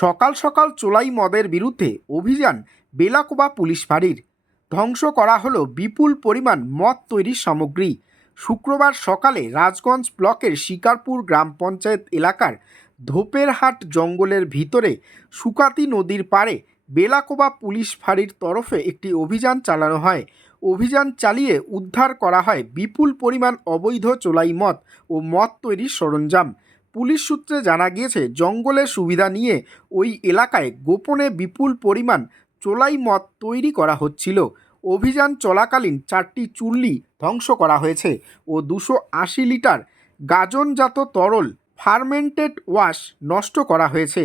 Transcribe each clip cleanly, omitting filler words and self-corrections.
সকাল সকাল চোলাই মদের বিরুদ্ধে অভিযান বেলাকোবা পুলিশ ফাঁড়ির। ধ্বংস করা হলো বিপুল পরিমাণ মদ তৈরির সামগ্রী। শুক্রবার সকালে রাজগঞ্জ ব্লকের শিকারপুর গ্রাম পঞ্চায়েত এলাকার ধোপেরহাট জঙ্গলের ভিতরে সুকাতি নদীর পাড়ে বেলাকোবা পুলিশ ফাঁড়ির তরফে একটি অভিযান চালানো হয়। অভিযান চালিয়ে উদ্ধার করা হয় বিপুল পরিমাণ অবৈধ চোলাই মদ ও মদ তৈরির সরঞ্জাম। পুলিশ সূত্রে জানা গিয়েছে, জঙ্গলের সুবিধা নিয়ে ওই এলাকায় গোপনে বিপুল পরিমাণ চোলাই মদ তৈরি করা হচ্ছিল। অভিযান চলাকালীন 4টি চুল্লি ধ্বংস করা হয়েছে ও 280 লিটার গাজনজাত তরল ফার্মেন্টেড ওয়াশ নষ্ট করা হয়েছে।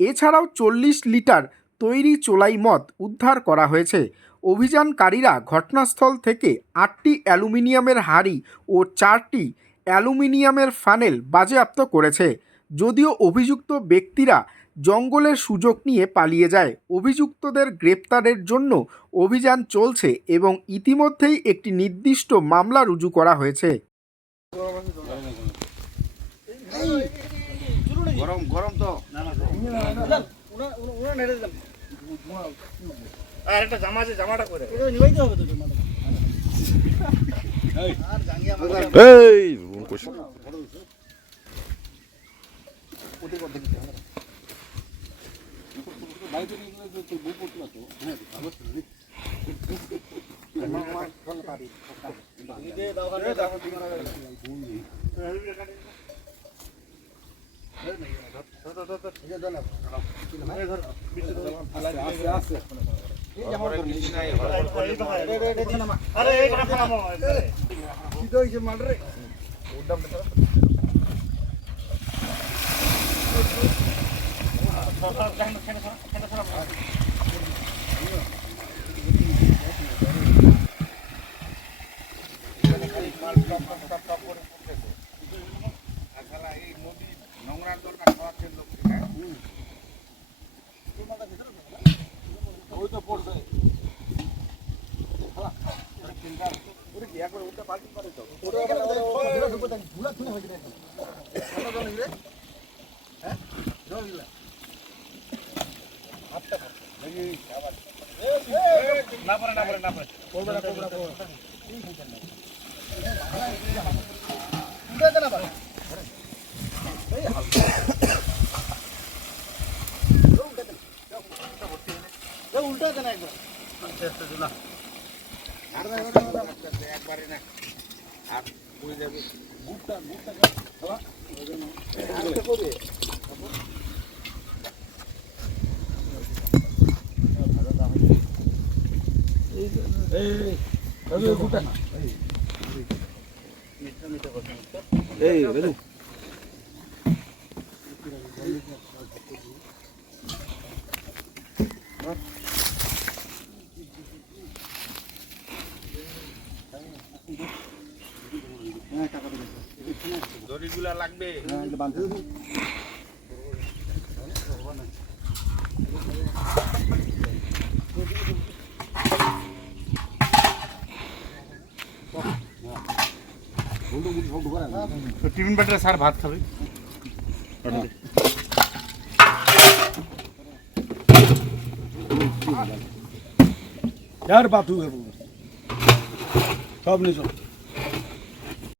এছাড়াও 40 লিটার তৈরি চোলাই মদ উদ্ধার করা হয়েছে। অভিযানকারীরা ঘটনাস্থল থেকে 8টি অ্যালুমিনিয়ামের হাঁড়ি ও 4টি অ্যালুমিনিয়ামের ফানেল বাজেয়াপ্ত করেছে। যদিও অভিযুক্ত ব্যক্তিরা জঙ্গলের সুযোগ নিয়ে পালিয়ে যায়। অভিযুক্তদের গ্রেপ্তারের জন্য অভিযান চলছে এবং ইতিমধ্যেই একটি নির্দিষ্ট মামলা রুজু করা হয়েছে। গরম গরম তো আর একটা জামা আছে, জামাটা করে নিবাইতে হবে তো জামাটা। আর জাঙ্গিয়া এই কোশ ওতে করতে কি হবে বাইরে নিয়ে তো বউ পড়তে তো হ্যাঁ অবশ্যই মামা ফল পারি দে দাও দে দাও তোমার উল্টা দেন একবার একবারে না আর বুঝে যাবে বুটটা করবে এই বুটটা না এই বেলু দড়িগুলা লাগবে বাঁধতে দিন। টিফিন পার্টিরা স্যার ভাত খাবে। यार बात हुए सब नहीं